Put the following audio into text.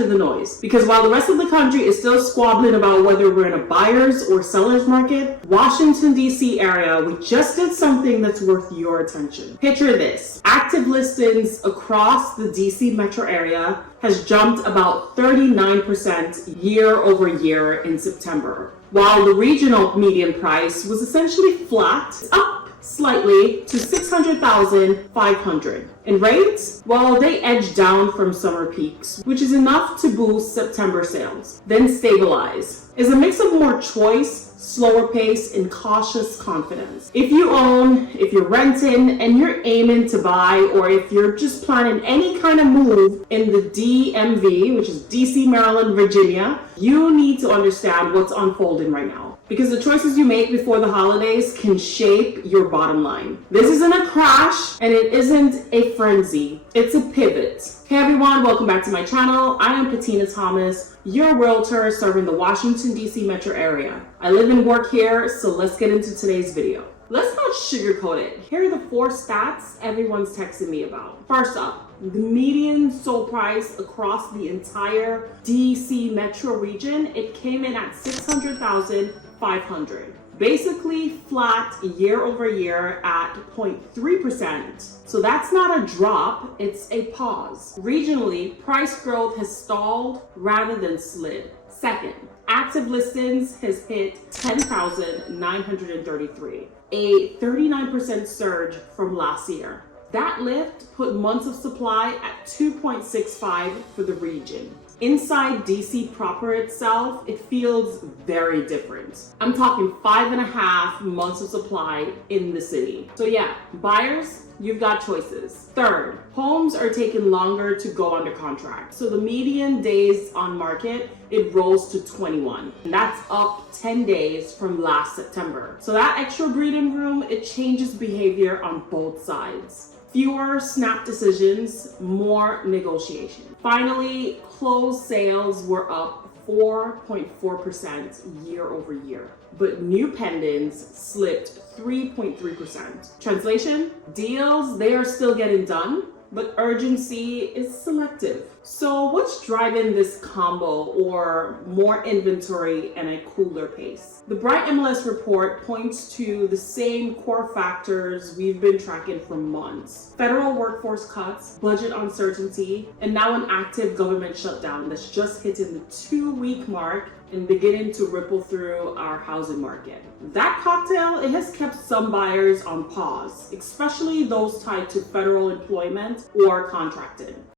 to the noise. Because while the rest of the country is still squabbling about whether we're in a buyer's or seller's market, Washington D.C. area, we just did something that's worth your attention. Picture this. Active listings across the D.C. metro area has jumped about 39% year over year in September, while the regional median price was essentially flat, up slightly to $600,500. And rates, well, they edged down from summer peaks, which is enough to boost September sales, then stabilize. It's a mix of more choice, slower pace, and cautious confidence. If you own, if you're renting, and you're aiming to buy, or if you're just planning any kind of move in the DMV, which is DC, Maryland, Virginia, you need to understand what's unfolding right now. Because the choices you make before the holidays can shape your bottom line. This isn't a crash, and it isn't a frenzy. It's a pivot. Hey everyone, welcome back to my channel. I am Petena Thomas, your realtor serving the Washington D.C. metro area. I live and work here, so let's get into today's video. Let's not sugarcoat it. Here are the 4 stats everyone's texting me about. First up, the median sold price across the entire DC metro region, it came in at $600,500. Basically flat year over year at 0.3%. So that's not a drop, it's a pause. Regionally, price growth has stalled rather than slid. Second, active listings has hit 10,933, a 39% surge from last year. That lift put months of supply at 2.65 for the region. Inside DC proper itself, it feels very different. I'm talking 5.5 months of supply in the city. So yeah, buyers, you've got choices. Third, homes are taking longer to go under contract. So the median days on market, it rose to 21. And that's up 10 days from last September. So that extra breathing room, it changes behavior on both sides. Fewer snap decisions, more negotiation. Finally, closed sales were up 4.4% year over year, but new pendings slipped 3.3%. Translation, deals, they are still getting done, but urgency is selective. So what's driving this combo or more inventory and a cooler pace? The Bright MLS report points to the same core factors we've been tracking for months. Federal workforce cuts, budget uncertainty, and now an active government shutdown that's just hitting the 2-week mark and beginning to ripple through our housing market. That cocktail, it has kept some buyers on pause, especially those tied to federal employment or contracted.